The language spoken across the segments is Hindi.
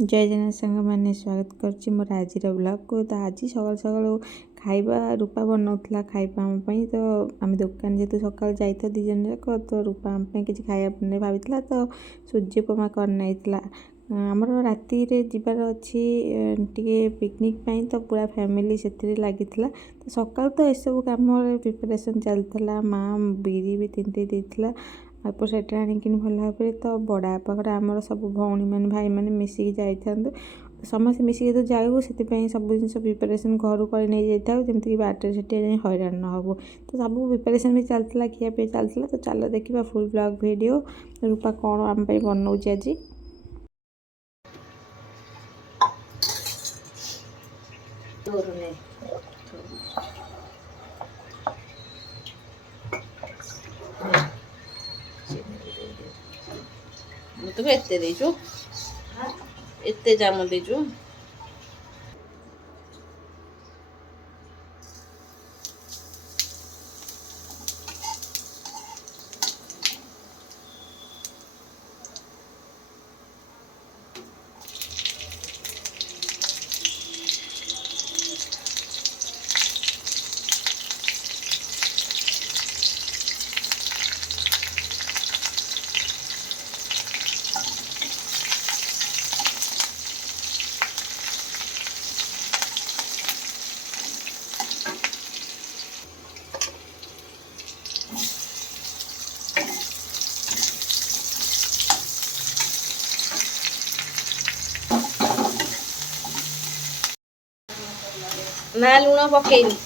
जय जगन्नाथ सांग मैंने स्वागत कर मोर आज ब्लॉग को। तो आज सकाल सकाल खाइबा रूपा बनाऊला खाइबा आम तो आम दुकान जेहतु सकाल जाइए दी जन जाक तो रूपा आम किसी खाया भाई तो सूजी उपमा करना आमर राति जबार अच्छी टे पिकनिक तो पूरा फैमिली से लगी तो सकाल तो यू कम प्रिपरेशन चलता माँ बिरी भी तिंती देता आप सेटा आणिक भल भाव तो बड़ा पाखर आमर सब भौणी मैंने भाई मैंने मिसिकी जाइंतु समस्त मिसिक तो जाऊ से सब जिन प्रिपरेशन घर कर नहीं जाता जमीक बाटर से हैरान न हो तो सब प्रिपरेशन भी चलता खियापी चलता तो चलो देखा फुल ब्लॉग वीडियो रूपा कौन आम बनाऊँ आज तो एते देजु एते जाम देजु ना लुण पकेनी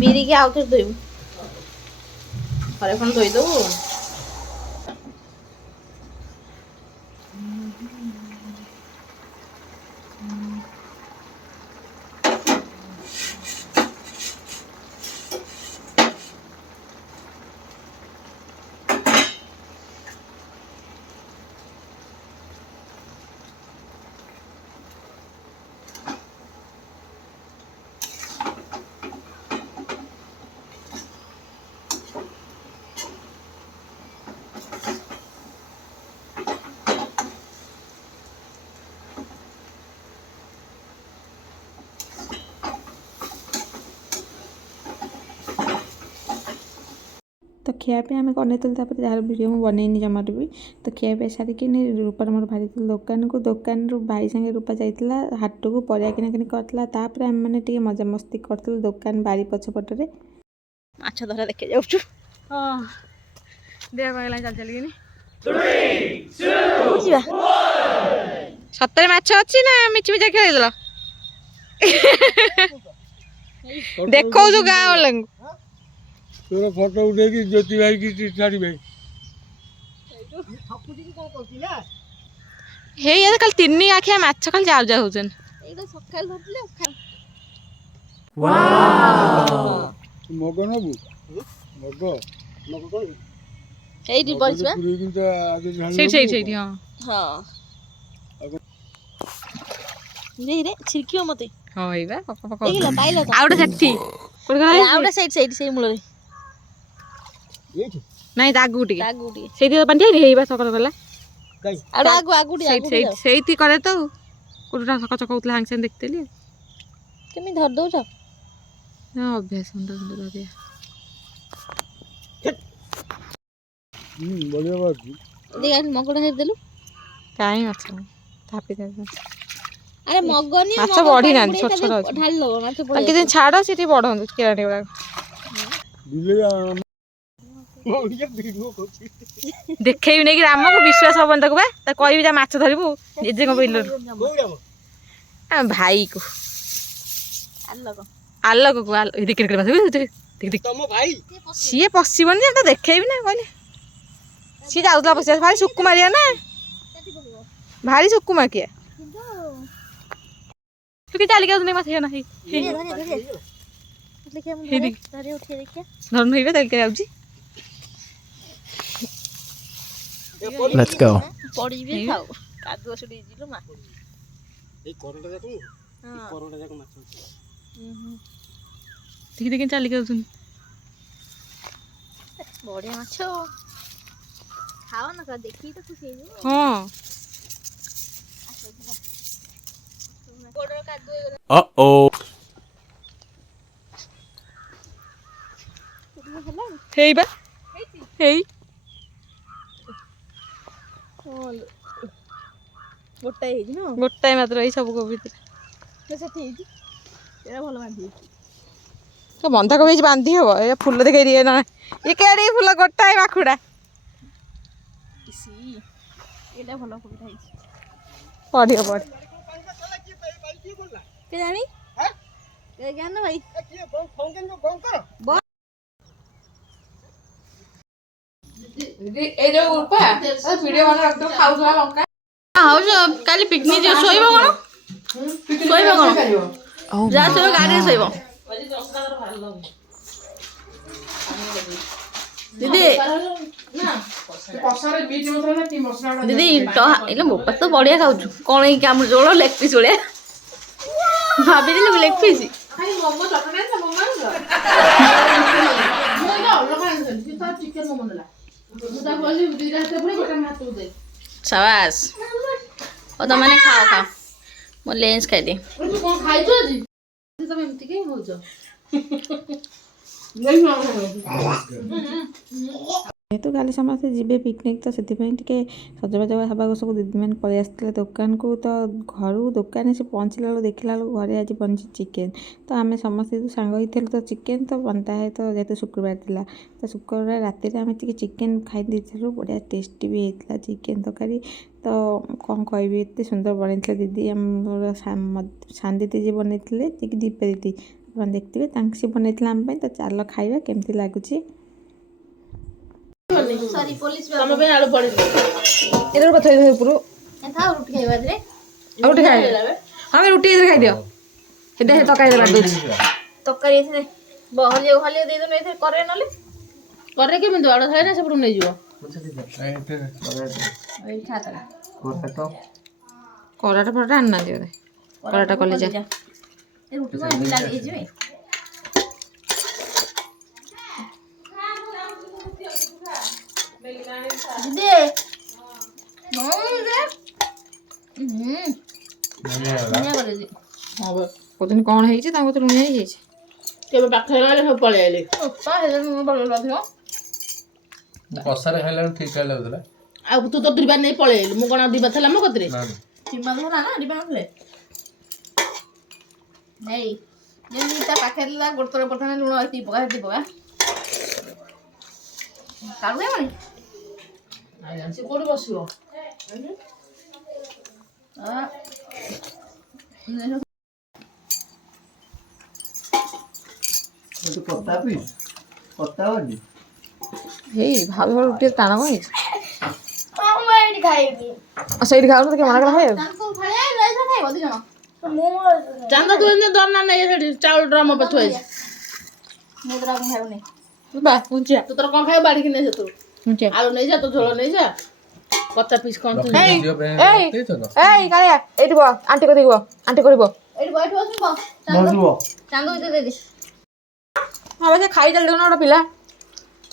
बिरी के आउ थे धोइबु थरे खन धोई दबु तो खियापी आम करनी जहाँ वीडियो मुझे बनईनी जमार भी तो खियापी सारिक रूपार मोर भारी दुकान को दुकान भाई संगे रूपा जाइला हाट को परिया किनाकिनी करता आम मैंने मजा मस्ती कर दुकान बारी पछपटे माछ धरा देखे जाऊँ देह कहला चल चल सतरे माछ अच्छी ना मिची मिचा खेल देखो जो गाँव वाला तोर फोटो उठे ज्योति भाई की छाड़ी भाई हे ये कल तीन आखिया माछ खाली जाऊ जाऊ होजन मग नबु मग एई दी बरिस बा सेठी हां हां नहीं रे छिरकियो मते हां हेई बा पक पक एला पाइला आउडा सेठी कोड गला आउडा साइड से मुळे नहीं दागुटी सेठी बांधी हेई बा सकल गला काई आडा आगुटी सेठी करे तो कोडा सक चकउतला हांग से देखतेली केमी धर दउ छ हां अभ्यास सुंदर सुंदर दिया बढ़िया बात देखा मगड़ा हे देलु काई माछ थापी दे अरे मगनी माछ बढी ना छोट छोट ढाल लो माछ बढी ताकि दिन छाडो सिटी बढो केराडी वाला बिले देखेबी नहीं कि राम को विश्वास हबन तक बा त कहबी जा माछ धरिबु एजे को बिल भाई को आलक को आल देख देख देख देख तम भाई सी पसिबन जे त देखेबी ना कहले सी जाउतला पसिया भारी सुकुमारिया ना भारी सुकुमा किया तू के चाली के नहीं माछ ना ଦେଖିଆ ମୁଁ ହେଇଟି। ଧରି ଉଠିଏ ଦେଖିଆ ଧରୁନ ହେଇବେ ତାହେଲେ ଯାଉଛି Let's go. ପଡ଼ିଯିବି ହେଇବେ। ଖାଉ କାଦୁଅ ଛୁଡ଼ି ଯିଲୁ ମା ଏଇ କରଟା ଯାକ ହଁ କରଟା ଯାକ ମାଛ ଅଛି। ଦେଖି ଦେଖି ଚାଲିକି ଯାଉଛନ୍ତି ବଢ଼ିଆ ମାଛ ଖାଅ ନା ଦେଖିକି ତ ଖୁସି ହେଇଯିବ ହଁ ଗୋଡ଼ର କାଦୁଅ ହେଇଗଲା Uh-oh. ହେଇ ବା ହେଇ ଗୋଟାଏ ହେଇଛି ନା ଗୋଟାଏ ମାତ୍ର ଏଇ ସବୁ କୋବି ଭିତରେ ସେଠି ହେଇଛି ଏଇଟା ଭଲ ବାନ୍ଧି ତ ବନ୍ଧାକୋବି ହେଇଛି ବାନ୍ଧି ହବ ଏ ଫୁଲ ଦେଖେଇ ଦିଏ ନା ଇଏ କେଡି ଫୁଲ ଗୋଟାଏ ମାଖୁଡ଼ା ଏଇଟା ଭଲ ଫୁଲଟା ହେଇଛି ପଡ଼ିବ ପଡ଼ି କେଜାଣି ଜ୍ଞାନ ଭାଇ ଏ ଯୋଉ ରୂପା ଭିଡ଼ିଓ ବନେଇ ରଖିଥିବ ଖାଉଥିଲା ଲଙ୍କା ହଉଛି କାଲି ପିକନିକ୍ ଯିବ ଶୋଇବ କଣ ଶୋଇବ କଣ ଯାହା ଶୋଇବ ଗାଡ଼ିରେ ଶୋଇବ ଦିଦି ଦିଦି ଏଇଲେ ବୋପା ତ ବଢ଼ିଆ ଖାଉଛୁ କ'ଣ ଏଇ କାମୁଡ଼ି ଜୋଳ ଲେଗ୍ ପିସ୍ ଭଳିଆ ଭାବିଦେଲୁ ଲେଗ୍ ପିସ୍ ସାବାସ୍ ଓ ତମାନେ ଖାଅ ଖାଅ ମୋ ଲେନ୍ସ ଖାଇଦିଏ ଯେହେତୁ କାଲି ସମସ୍ତେ ଯିବେ ପିକନିକ୍ ତ ସେଥିପାଇଁ ଟିକେ ସଜବାଜ ହେବାକୁ ସବୁ ଦିଦିମାନେ ପଳେଇ ଆସିଥିଲେ ଦୋକାନକୁ ତ ଘରୁ ଦୋକାନରେ ସେ ପହଞ୍ଚିଲା ବେଳକୁ ଦେଖିଲା ବେଳକୁ ଘରେ ଆଜି ବନିଛି ଚିକେନ୍ ତ ଆମେ ସମସ୍ତେ ଯେହେତୁ ସାଙ୍ଗ ହେଇଥିଲୁ ତ ଚିକେନ୍ ତ ବନ୍ଧା ହେ ତ ଯେହେତୁ ଶୁକ୍ରବାର ଥିଲା ତ ଶୁକ୍ରବାର ରାତିରେ ଆମେ ଟିକେ ଚିକେନ୍ ଖାଇ ଦେଇଥିଲୁ ବଢ଼ିଆ ଟେଷ୍ଟି ବି ହେଇଥିଲା ଚିକେନ୍ ତରକାରୀ ତ କ'ଣ କହିବି ଏତେ ସୁନ୍ଦର ବନେଇଥିଲେ ଦିଦି ଆମର ସାନ ଦିଦି ଯିଏ ବନେଇଥିଲେ ଯିଏକି ଦୀପା ଦିଦି ଆପଣ ଦେଖିଥିବେ ତାଙ୍କ ସେ ବନେଇଥିଲେ ଆମ ପାଇଁ ତ ଚାଲ ଖାଇବା କେମିତି ଲାଗୁଛି ସରି ପୋଲିସ ତମ ପାଇଁ ଆଳୁ ପଡ଼ିନି ଏଇଟା କଥା ଉପରୁ ଥାଉ ରୁଟି ଖାଇବା ଦିରେ ଆଉ ରୁଟି ଖାଇବେ ହଁ ରୁଟି ଏଥିରେ ଖାଇଦିଅ ସେଟା ତରକାରୀ ବାଟୁଛି ତରକାରୀ ଏଥିରେ ହଲିଆ ହଲିଆ ଦେଇଦେଲେ ଏଥିରେ କରେ ନହେଲେ କରେ କେମିତି ଅର୍ଡର ଥାଏ ନା ସେପଟୁ ନେଇଯିବ କରାଟା ଫରାଟା ଆଣିନାହାନ୍ତି ବୋଧେ କରାଟା କଲେଜା ରୁଟି କଣ ଏମିତି ଲାଗି ହେଇଯିବେ ଦିଦି କହୁଛନ୍ତି କ'ଣ ହେଇଛି ତାଙ୍କ ତ ଲୁଣିଆ ହେଇଯାଇଛି କେବେ ପାଖରେ ଗଲେ ସବୁ ପଳେଇ ଆଇଲେ କଷାରେ ଖାଇଲା ଠିକ ଖାଇଲା ହଉଥିଲା ଆଉ ତୁ ତ ଦିବା ନେଇ ପଳେଇ ଆଇଲୁ ମୁଁ କ'ଣ ଆଉ ଦିବା ଥିଲା ମୋ କତିରେ ଚିମା ଧରା ନା ଯିବା ନଥିଲେ ନେଇ ଯେମିତି ତା ପାଖରେ ଥିଲା ଗୋଟେ ଥର ପ୍ରଥମେ ଲୁଣ ଏତିକି ପକା ସେତିକି ପକା କାଢୁ ଖାଇବନି ସେ କୋଉଠି ବସିବ ହେଇ ଭାବି ରୁଟି ଟାଣ କ'ଣ ହେଇଛି ଏଇଠି ଖାଇବି ସେଇଠି ଖାଉନୁ ତ କିଏ ମନା କଲା ଖାଇବାକୁ ଖାଇବ ଦି ଜଣ ଚାନ୍ଦ ତୁ ଏମିତି ଦରନା ନେଇ ସେଠି ଚାଉଳ ଡ୍ରମ ପଥୁ ଆଇଛି ମୁଁ ତ ଖାଇବୁନି ବା ପୁଞ୍ଚିଆ ତୁ ତୋର କ'ଣ ଖାଇବୁ ବାଡ଼ିକି ନେଇ ତୁ ପୁଞ୍ଚିଆ ଆଳୁ ନେଇଯା ତୋ ଝୋଳ ନେଇଯା କଚା ପିସ୍ କ'ଣ ତୁ ଏଇ କାଳିଆ ଏଇଠି ବହ ଆଣ୍ଟି କତିକି ବହ ଆଣ୍ଟି କରିବ ଏଇଠି ବସିବ ଚାନ୍ଦୁ ଭିତରେ ଦେଇଦି ହଁ ସେ ଖାଇ ଚାଲି ଦେଉନ ଗୋଟେ ପିଲା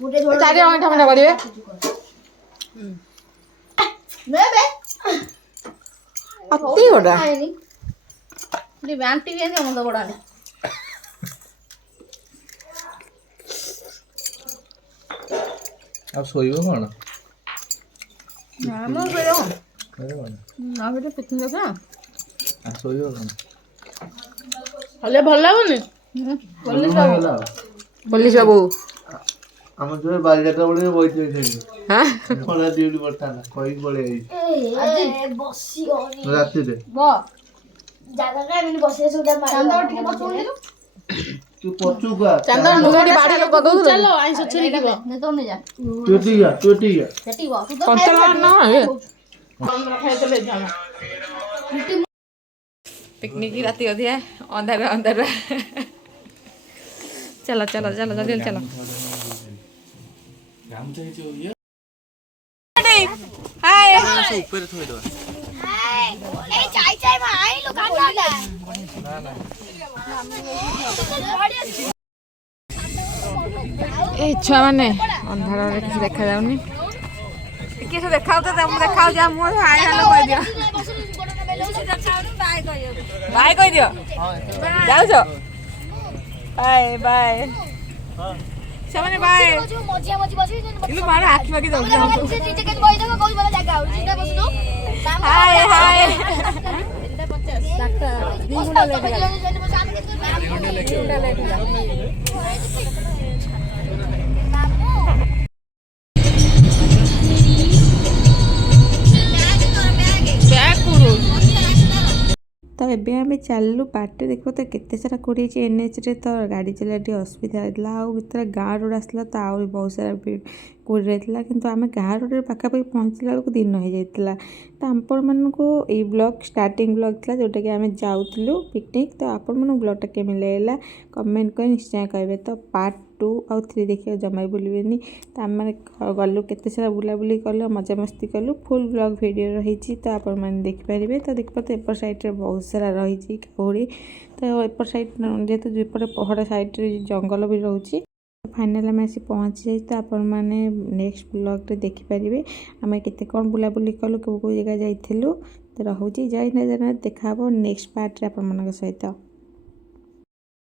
ଗୋଟେ ଝୋଳ ଚାରି ଅଇଁଠା ମେଣ୍ଟା କରିବେ ଅତି ଗୋଟା ଆଣ୍ଟି ବି ଏମିତି ମନ୍ଦ ବଡ଼ ଆଣ୍ଟି ଆଉ ଶୋଇବ କ'ଣ ମୁଁ ଶୋଇବ ପିକନିକ୍ ଆଉ ଶୋଇବ କ'ଣ ହେଲେ ଭଲ ଲାଗୁନି ପୋଲିସ ବାବୁ ଆମ ଯୋଉ ବାଲିଯାତ୍ରା ବେଳେ ବଇଥିବେ ସେଇଠି ହାଁ ଖରା ଡ୍ୟୁଟି ପଡ଼ିଥାନ୍ତା କହିକି ପଳେଇ ବସି ରାତିରେ ଜାଗା ଏମିତି ବସି ଚାନ୍ଦ ଟିକେ ପଛଉନି ତୁ ପଛୁକୁ ଆ ଚାନ୍ଦ ମୁହଁଟି ବାଡ଼ି ଲୋକ ଦଉଥିଲେ ଚାଲ ଆଇଁଷ ଛେଳିକି ବ ଚୁଟିଆ ଖାଇଦେଲେ ଝାମା ପିକନିକ୍ ରାତି ଅଧିଆ ଅନ୍ଧାର ଅନ୍ଧାର चलो चलो चलो जल्दी जल्दी चलो हाय ए छुआ माने अंधार किसी देखा जाउनी किसी देखाओ तो देखाओ जा मुझे हाय हेलो कह दियो बाय कह दियो जाओ जो बाय बाय छुआ बाय इलु मारे आखि बाकी जाउ हाय हाय तो एबे आम चलू बाटे देख तो केते सारा कोड़ी एनएच रे तो गाड़ी चला असुविधा होता आते गाँव रोड आसला तो आहरी बहुत सारा कोड़ी रही कि आम गाँव रोड पाखापाखि पहुँचला बेलू दिन हो जाता तो आपण मानू ये ब्लॉग स्टार्टिंग ब्लॉग था जोटा कि आम जाऊँ पिकनिक तो आपण मन ब्लॉगटा केमी लगला कमेंट कर निश्चय कहे तो पार्ट 2 और 3 देखिए जमा बुलवेनि तो आम गलु केते सारा बुलाबुली कलु मजा मस्ती कलु फुल ब्लॉग वीडियो रही तो आपण मैंने देखिपारे तो देखिए एपर साइड बहुत सारा रही कौड़ी तो एपर साइड जेहेतु एपटे पहाड़ साइड जंगल भी रोचे फाइनाल आम आसी पहुँची जाए तो आपण मैंने नेक्स्ट ब्लॉग देखिपारे आम केते कौन बुलाबुली कलु कौ जगह जाइलु तो रोचे जाए ना देखा नेक्स्ट पार्ट आपण सहित।